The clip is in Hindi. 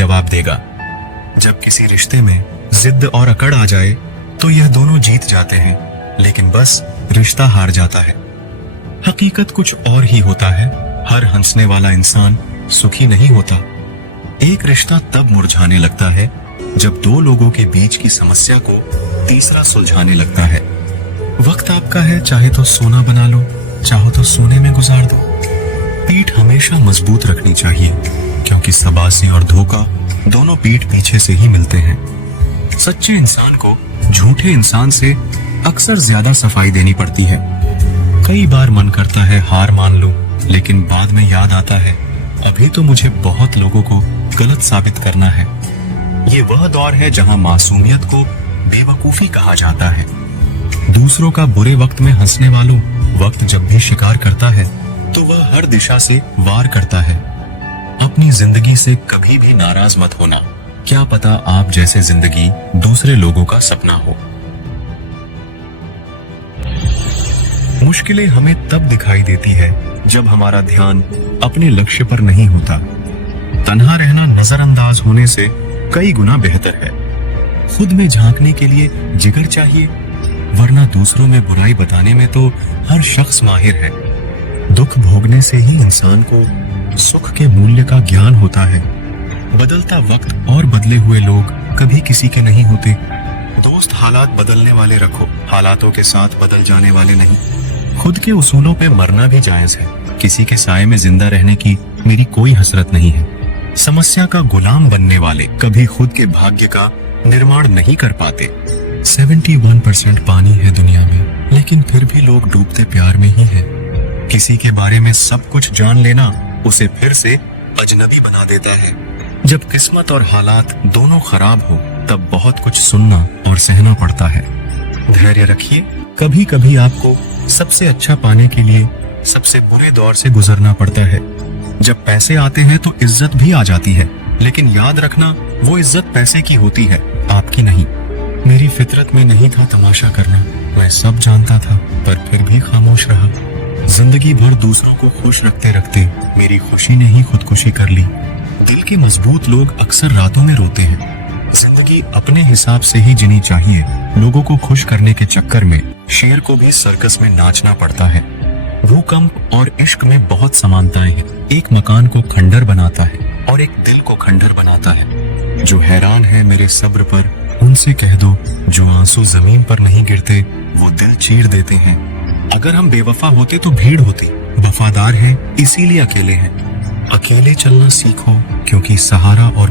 जवाब देगा। जब किसी रिश्ते में जिद और अकड़ आ जाए तो यह दोनों जीत जाते हैं, लेकिन बस रिश्ता हार जाता है। हकीकत कुछ और ही होता है। हर हंसने वाला इंसान सुखी नहीं होता। एक रिश्ता तब मुरझाने लगता है जब दो लोगों के बीच की समस्या को तीसरा सुलझाने लगता है। वक्त आपका है, चाहे तो सोना बना लो, चाहो तो सोने में गुजार दो। पीठ हमेशा मजबूत रखनी चाहिए, क्योंकि सबासी और धोखा दोनों पीठ पीछे से ही मिलते हैं। सच्चे इंसान को झूठे इंसान से अक्सर ज्यादा सफाई देनी पड़ती है। कई बार मन करता है हार मान लूं, लेकिन बाद में याद आता है अभी तो मुझे बहुत लोगों को गलत साबित करना है। ये वह दौर है जहां मासूमियत को बेवकूफी कहा जाता है। दूसरों का बुरे वक्त में हंसने वालों वक्त जब भी शिकार करता है तो वह हर दिशा से वार करता है। अपनी जिंदगी से कभी भी नाराज मत होना। क्या पता आप जैसे जिंदगी दूसरे लोगों का सपना हो। मुश्किलें हमें तब दिखाई देती है जब हमारा ध्यान अपने लक्ष्य पर नहीं होता। तन्हा रहना नजरअंदाज होने से कई गुना बेहतर है। खुद में झांकने के लिए जिगर चाहिए, वरना दूसरों में बुराई बताने में तो हर शख्स माहिर है। दुख भोगने से ही इंसान को सुख के मूल्य का ज्ञान होता है। बदलता वक्त और बदले हुए लोग कभी किसी के नहीं होते। दोस्त हालात बदलने वाले रखो, हालातों के साथ बदल जाने वाले नहीं। खुद के उसूलों पे मरना भी जायज है। किसी के साए में जिंदा रहने की मेरी कोई हसरत नहीं है। समस्या का गुलाम बनने वाले कभी खुद के भाग्य का निर्माण नहीं कर पाते। 71% पानी है दुनिया में, लेकिन फिर भी लोग डूबते प्यार में ही है। किसी के बारे में सब कुछ जान लेना उसे फिर से अजनबी बना देता है। जब किस्मत और हालात दोनों खराब हो तब बहुत कुछ सुनना और सहना पड़ता है। धैर्य रखिए। कभी कभी आपको सबसे अच्छा पाने के लिए सबसे बुरे दौर से गुजरना पड़ता है। जब पैसे आते हैं तो इज्जत भी आ जाती है, लेकिन याद रखना वो इज्जत पैसे की होती है, आपकी नहीं। मेरी फितरत में नहीं था तमाशा करना। मैं सब जानता था, पर फिर भी खामोश रहा। जिंदगी भर दूसरों को खुश रखते रखते मेरी खुशी ने ही खुदकुशी कर ली। दिल के मजबूत लोग अक्सर रातों में रोते हैं। जिंदगी अपने हिसाब से ही जीनी चाहिए। लोगों को खुश करने के चक्कर में शेर को भी सर्कस में नाचना पड़ता है। भूकंप और इश्क में बहुत समानताएं हैं। एक मकान को खंडर बनाता है और एक दिल को खंडर बनाता है। जो हैरान है मेरे सब्र पर, उनसे कह दो जो आंसू जमीन पर नहीं गिरते वो दिल चीर देते हैं। अगर हम बेवफा होते तो भीड़ होती, वफादार हैं इसीलिए अकेले हैं। अकेले चलना सीखो, क्योंकि सहारा और